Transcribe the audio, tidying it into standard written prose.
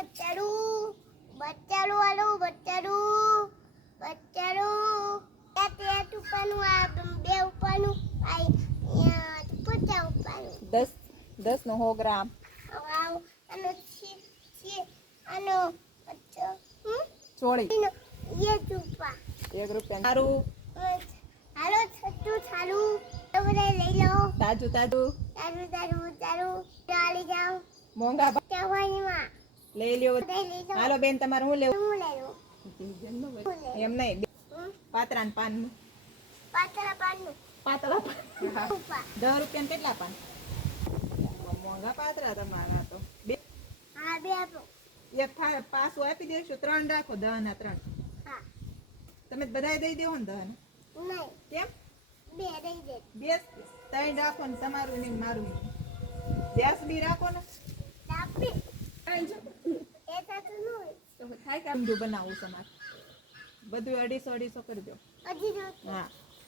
બચ્ચારું બચ્ચારું આલો બચ્ચારું બચ્ચારું તે ઉપરનું આ બે ઉપરનું આ 50 ઉપરનું 10 નો 100 ગ્રામ વાવ આનો છે આનો બચ્ચો ચોળી ये चुपा 1 રૂપિયા સારું હાલો છટ્ટુ ચાલુ તમે લઈ લો તાજું તાજું તારું તારું તારું ચાલી જાઓ મોંઘા કેવાયમાં લઈ લ્યો લઈ લો હાલો બેન તમારે હું લેવું હું લઈ લો એમ નહીં પાતરા ને પાન પાતળા પાનનું પાતળા પાન ઉપા 10 રૂપિયા કેટલા પાન મોંઘા પાતરા તમારા તો બે હા બે આપો એક પાછું આપી દેશું 3 રાખો 10 ના 3 હા તમે બધાય દઈ દેવો ને 10 નહીં કેમ બે દઈ દે બે 3 રાખો ને તમારું ને મારું 10 બી રાખો ને આપી કાંઈ જો એ સાચું ન હોય તો થાય કે આમ જો બનાવું તમારે બધું 250 કરી દો હજી જો હા